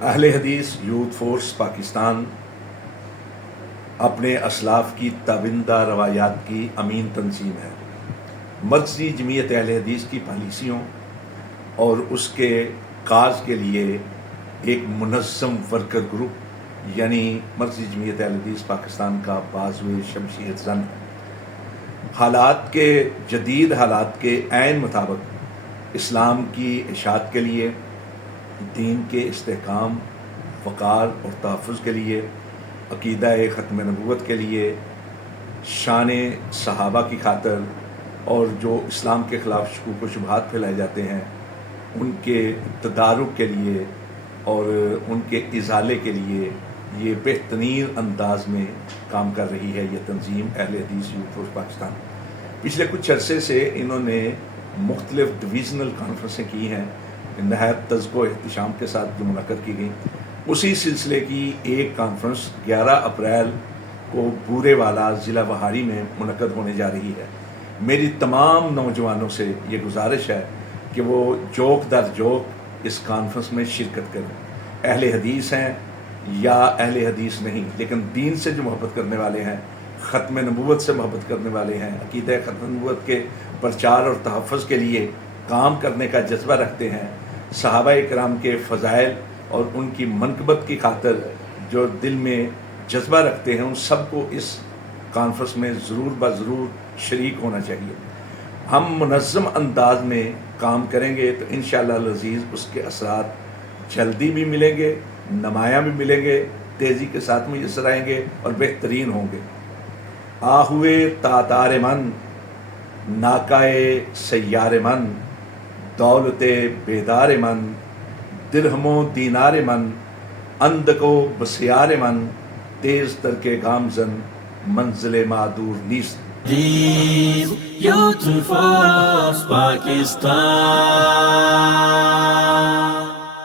اہل حدیث youth force Pakistan اپنے اسلاف کی تابندہ روایات کی امین تنظیم ہے۔ مرکزی جمعیت اہل حدیث کی پالیسیوں اور اس کے کاز کے لیے ایک منظم ورکر گروپ یعنی مرکزی جمعیت اہل حدیث پاکستان کا بازوئے شمشیر زن ہے۔ جدید حالات کے عین مطابق اسلام کی اشاعت کے لیے، دین کے استحکام، وقار اور تحفظ کے لیے، عقیدہ ختم نبوت کے لیے، شان صحابہ کی خاطر اور جو اسلام کے خلاف شکوک و شبہات پھیلائے جاتے ہیں ان کے تدارک کے لیے اور ان کے ازالے کے لیے یہ بہترین انداز میں کام کر رہی ہے یہ تنظیم اہل حدیث یوتھ فورس پاکستان۔ پچھلے کچھ عرصے سے انہوں نے مختلف ڈویژنل کانفرنسیں کی ہیں نہایت تذکر و احتشام کے ساتھ جو منعقد کی گئیں۔ اسی سلسلے کی ایک کانفرنس 11 اپریل کو بورے والا ضلع وہاڑی میں منعقد ہونے جا رہی ہے۔ میری تمام نوجوانوں سے یہ گزارش ہے کہ وہ جوک در جوک اس کانفرنس میں شرکت کریں۔ اہل حدیث ہیں یا اہل حدیث نہیں، لیکن دین سے جو محبت کرنے والے ہیں، ختم نبوت سے محبت کرنے والے ہیں، عقیدہ ختم نبوت کے پرچار اور تحفظ کے لیے کام کرنے کا جذبہ رکھتے ہیں، صحابہ کرام کے فضائل اور ان کی منقبت کی خاطر جو دل میں جذبہ رکھتے ہیں، ان سب کو اس کانفرنس میں ضرور بضرور شریک ہونا چاہیے۔ ہم منظم انداز میں کام کریں گے تو انشاءاللہ العزیز اس کے اثرات جلدی بھی ملیں گے، نمایاں بھی ملیں گے، تیزی کے ساتھ میسر آئیں گے اور بہترین ہوں گے۔ آہوے تاتار من، ناکائے سیار من، دولت بیدار من، درہم و دینار من، اندک و بسیار من، تیز تر کے گامزن منزل معدور نیست۔ Youth Force Pakistan